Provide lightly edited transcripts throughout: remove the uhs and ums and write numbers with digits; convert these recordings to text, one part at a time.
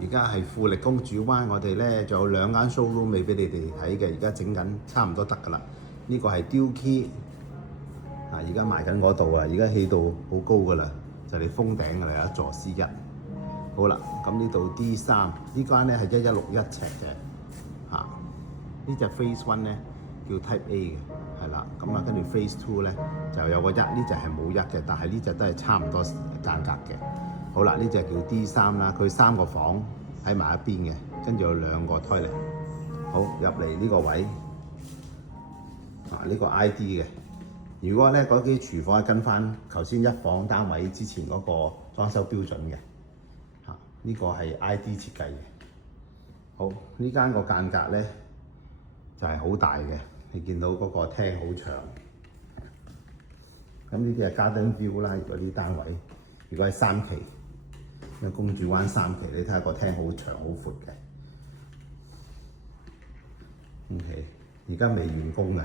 而家係富力公主灣，我哋咧仲有2間 showroom 未俾你哋睇嘅，而家整緊，差唔多得㗎啦。呢個係 Dulkey 啊，而家賣緊嗰度啊，而家起到好高㗎啦，就嚟封頂㗎啦，有一座 C1。好啦，咁呢度 D3 呢間咧係1161尺嘅嚇，呢隻 Phase One 咧叫 Type A 嘅，係啦，咁啊跟住 Phase Two 咧就有個1，呢隻係冇1嘅，但係呢隻都係差唔多間隔嘅。好啦，呢隻叫 D3 啦，佢3個房喺埋一邊嘅，跟住有2個toilet。好，入嚟呢個位啊，呢個 ID 嘅。如果咧嗰啲廚房係跟翻頭先一房單位之前嗰個裝修標準嘅，嚇呢個係 ID 設計嘅。好，呢間個間隔咧就係好大嘅，你見到嗰個廳好長。咁呢啲係 garden view 啦，如果啲單位，如果係3期。因為公主灣3期，你睇下個廳好長好闊嘅。OK， 而家未完工嘅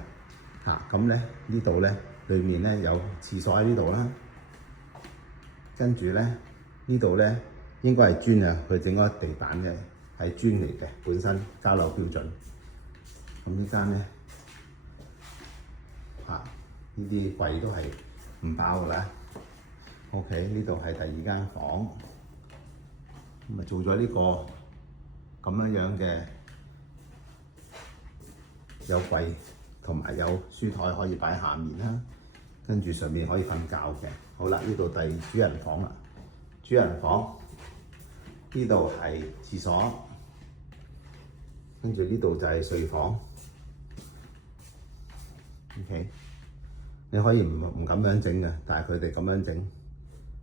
嚇，咁咧呢度咧裏面咧有廁所喺呢度啦，跟住咧呢度咧應該係磚啊，佢整嗰地板嘅係磚嚟嘅，本身交樓標準。咁呢間咧嚇呢啲櫃都係唔包㗎啦。OK， 呢度係第2間房。咁啊做咗呢個咁樣嘅有櫃同埋有書台可以擺下面啦，跟住上面可以瞓覺嘅。好啦，呢度第主人房啦，主人房呢度係廁所，跟住呢度就係睡房。OK， 你可以唔咁樣整嘅，但係佢哋咁樣整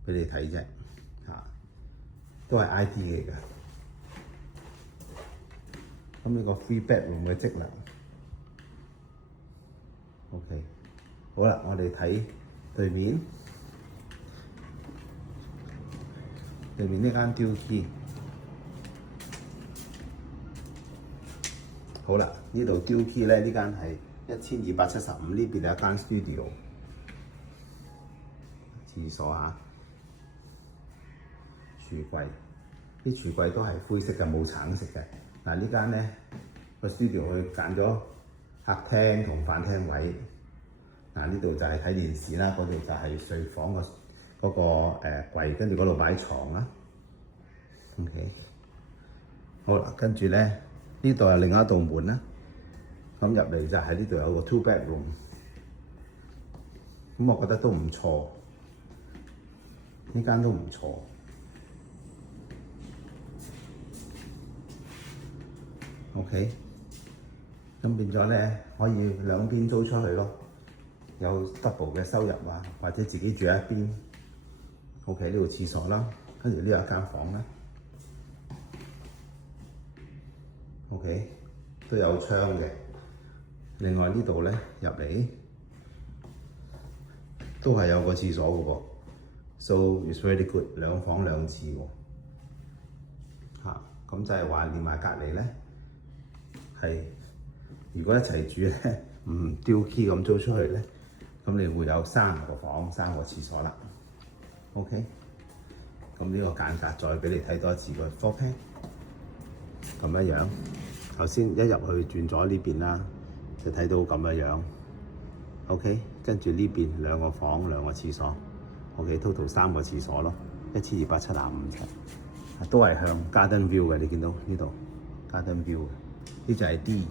俾你睇啫。都係 ID 嚟嘅。咁呢個 3 bedroom 嘅職能 OK。好啦，我哋睇對面，對面呢間 Dulkey。好啦，呢度 Dulkey 咧，呢間係1275，呢邊有一間 studio。廁所嚇。櫥櫃，啲櫥櫃都係灰色嘅，冇橙色嘅。嗱呢間咧個 studio 佢揀咗客廳同飯廳位。嗱呢度就係睇電視啦，嗰度就係睡房個嗰個櫃，跟住嗰度擺床啦。OK， 好啦，跟住咧呢度係另一道門啦。咁入嚟就係呢度有個 2 bedroom， 咁我覺得都唔錯，呢間都唔錯。OK， 咁變咗咧可以兩邊租出去咯，有 double 嘅收入啊，或者自己住一邊。OK， 呢度廁所啦，跟住呢度有間房啦。OK， 都有窗嘅。另外呢度咧入嚟都係有個廁所嘅喎 ，so it's really good， 2房2廁喎。嚇，咁就係話連埋隔離咧。係，如果一齊住咧，唔 Dulkey 咁租出去咧，咁你會有3個房、3個廁所啦。OK， 咁呢個間隔再俾你睇多一次個 floor plan， 咁樣樣。頭先一入去轉咗呢邊啦，就睇到咁樣樣。OK， 跟住呢邊2個房、2個廁所。OK，total 3個廁所咯，1275尺，都係向 garden view 嘅。你見到呢度 garden view 嘅。呢就係 D2。